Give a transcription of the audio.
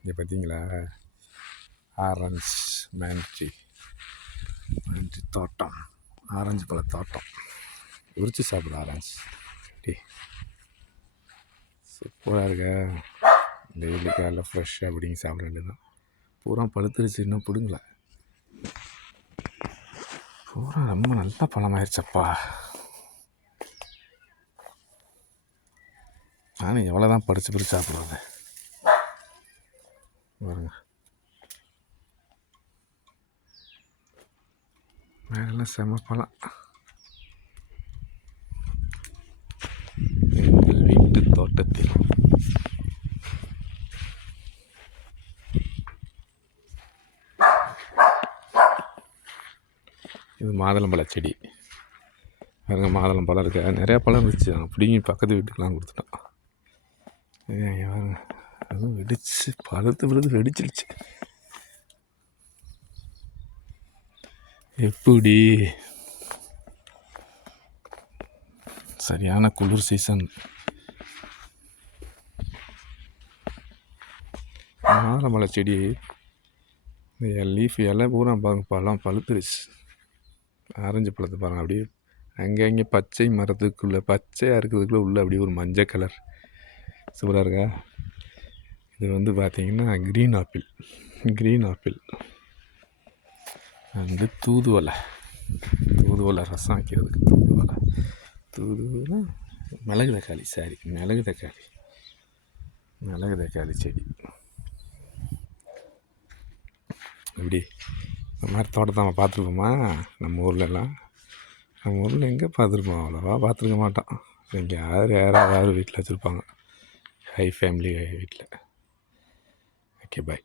இங்கே பார்த்தீங்களா, ஆரஞ்சு மேண்ட்ரி தோட்டம், ஆரஞ்சு பழ தோட்டம். உரிச்சு சாப்பிட ஆரஞ்சு டே சூப்பராக இருக்கா. டெய்லி காலைல ஃப்ரெஷ்ஷாக பிடிங்கி சாப்பிட வேண்டியதுதான். பூரா பழுத்துருச்சு, இன்னும் பிடுங்கல. பூரா ரொம்ப நல்ல பழமாயிருச்சப்பா. நானும் எவ்வளோ தான் படித்து சாப்பிடுவது பாருங்க. மேலாம் செம பழம். எங்கள் வீட்டு தோட்டத்தில் இது மாதுளம்பழ செடி. பாருங்க, மாதுளம் பழம் இருக்கு. நிறையா பழம் இருந்துச்சு. அப்படிங்க பக்கத்து வீட்டுக்கெலாம் கொடுத்துட்டோம். பாருங்க, அதுவும் வெடிச்சு பழுத்து வெடிச்சிருச்சு. எப்படி சரியான குளிர் சீசன். மாதுளம்பழ செடி லீஃப் இலை பூரா பாருங்க, பழம் பழுத்துருச்சு. ஆரஞ்சு பழத்தை பாருங்கள், அப்படியே அங்கே பச்சை மரத்துக்குள்ளே பச்சையாக இருக்கிறதுக்குள்ளே உள்ளே அப்படியே ஒரு மஞ்சள் கலர் சூப்பராக இருக்கா. இது பார்த்திங்கன்னா க்ரீன் ஆப்பிள் வந்து தூதுவளை ரசம் வைக்கிறதுக்கு. தூதுவளை மிளகு தக்காளி செடி. இப்படி இந்த மாதிரி தோட்டத்தை நம்ம பார்த்துருக்கோமா நம்ம ஊர்லலாம்? நம்ம ஊரில் எங்கே பார்த்துருப்போம்? அவ்வளோவா பார்த்துருக்க மாட்டோம். எங்கேயாவது யாராவது வீட்டில் வச்சுருப்பாங்க, ஹை ஃபேமிலி வீட்டில். ஓகே, பாய்.